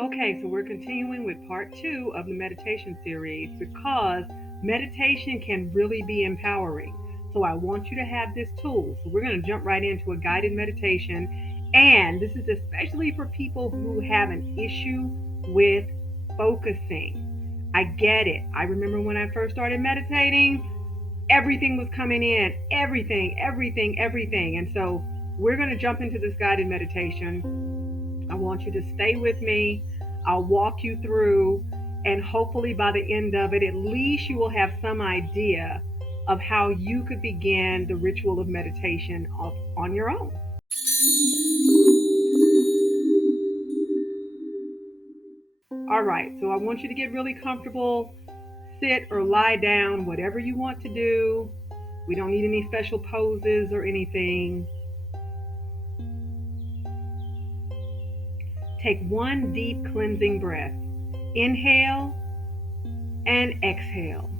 Okay, so we're continuing with part 2 of the meditation series because meditation can really be empowering. So I want you to have this tool. So we're going to jump right into a guided meditation. And this is especially for people who have an issue with focusing. I get it. I remember when I first started meditating, everything was coming in, everything. And so we're going to jump into this guided meditation. I want you to stay with me. I'll walk you through, and hopefully by the end of it, at least you will have some idea of how you could begin the ritual of meditation on your own. All right, so I want you to get really comfortable. Sit or lie down, whatever you want to do. We don't need any special poses or anything. Take one deep cleansing breath. Inhale and exhale.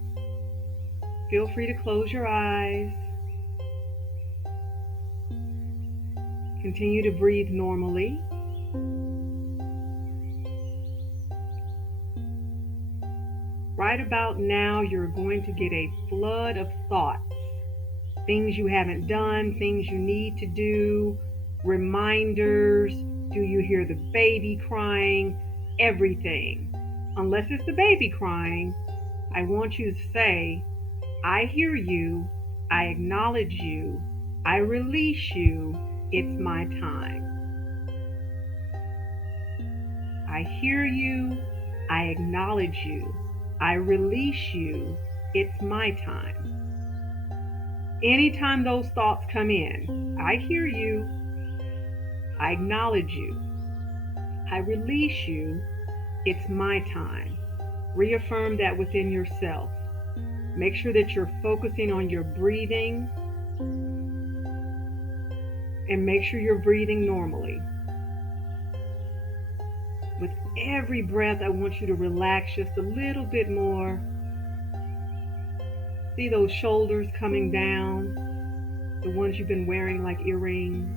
Feel free to close your eyes. Continue to breathe normally. Right about now, you're going to get a flood of thoughts. Things you haven't done, things you need to do, reminders. Do you hear the baby crying? Everything. Unless it's the baby crying, I want you to say, I hear you, I acknowledge you, I release you, it's my time. I hear you, I acknowledge you, I release you, it's my time. Anytime those thoughts come in, I hear you, I acknowledge you, I release you, it's my time. Reaffirm that within yourself. Make sure that you're focusing on your breathing, and make sure you're breathing normally. With every breath, I want you to relax just a little bit more. See those shoulders coming down, the ones you've been wearing like earrings.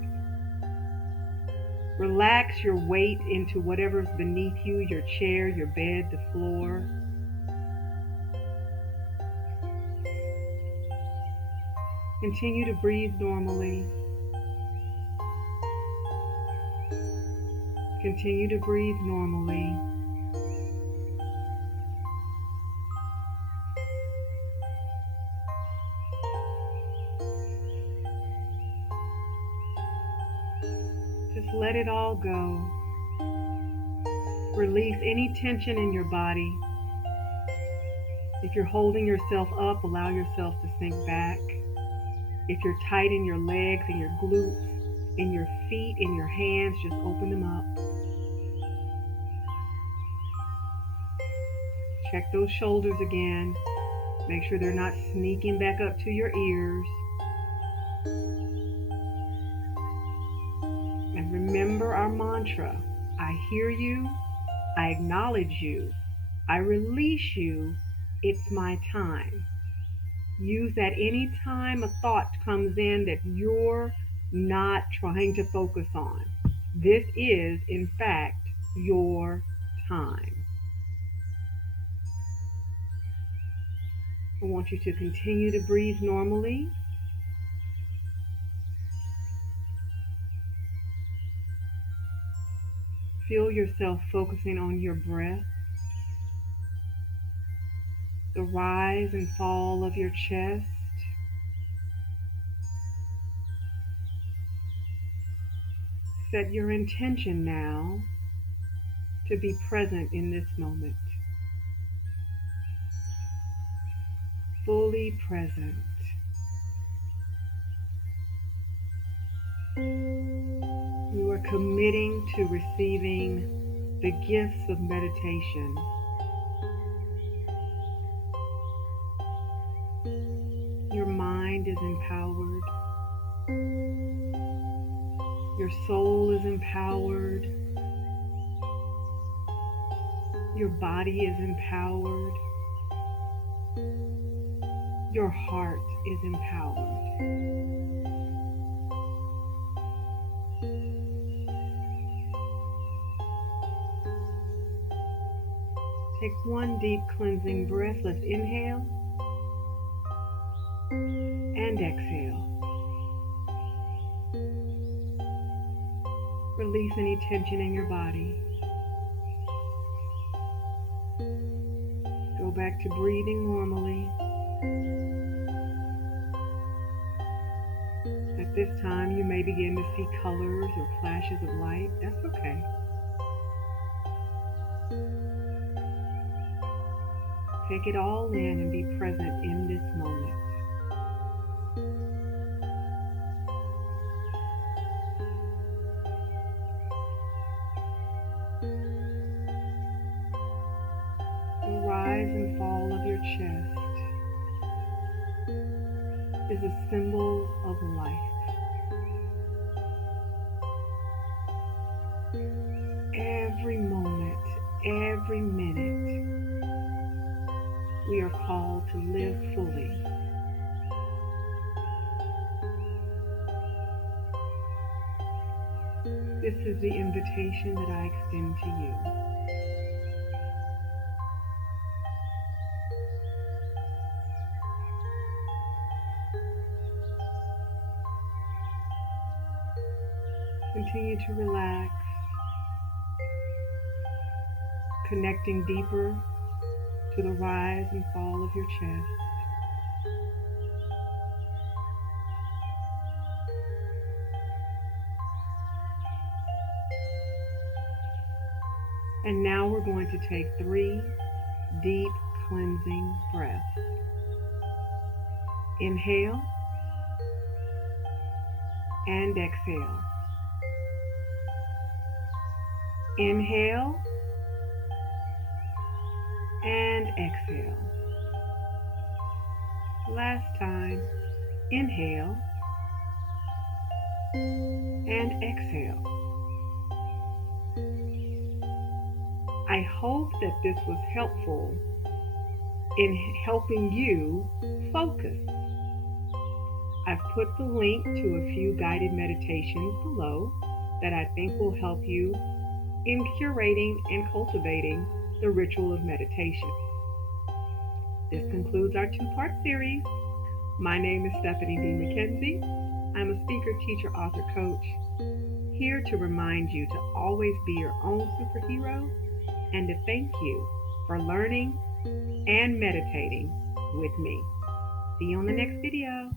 Relax your weight into whatever's beneath you, your chair, your bed, the floor. Continue to breathe normally. Continue to breathe normally. Just let it all go. Release any tension in your body. If you're holding yourself up, allow yourself to sink back. If you're tight in your legs and your glutes, in your feet, in your hands, just open them up. Check those shoulders again. Make sure they're not sneaking back up to your ears. And remember our mantra, I hear you, I acknowledge you, I release you, it's my time. Use that any time a thought comes in that you're not trying to focus on. This is, in fact, your time. I want you to continue to breathe normally. Feel yourself focusing on your breath, the rise and fall of your chest. Set your intention now to be present in this moment. Fully present. You are committing to receiving the gifts of meditation. Your mind is empowered. Your soul is empowered. Your body is empowered. Your heart is empowered. Take one deep cleansing breath. Let's inhale and exhale. Release any tension in your body. Go back to breathing normally. At this time, you may begin to see colors or flashes of light. That's okay. Take it all in and be present in this moment. The rise and fall of your chest is a symbol of life. Every moment, every minute, we are called to live fully. This is the invitation that I extend to you. Continue to relax, connecting deeper to the rise and fall of your chest. And now we're going to take 3 deep cleansing breaths. Inhale and exhale. Inhale and exhale. Last time. Inhale and exhale. I hope that this was helpful in helping you focus. I've put the link to a few guided meditations below that I think will help you in curating and cultivating the ritual of meditation. This concludes our 2-part series. My name is 𝘃𝗵𝗶𝗀𝗲. I'm a speaker, teacher, author, coach, here to remind you to always be your own superhero and to thank you for learning and meditating with me. See you on the next video.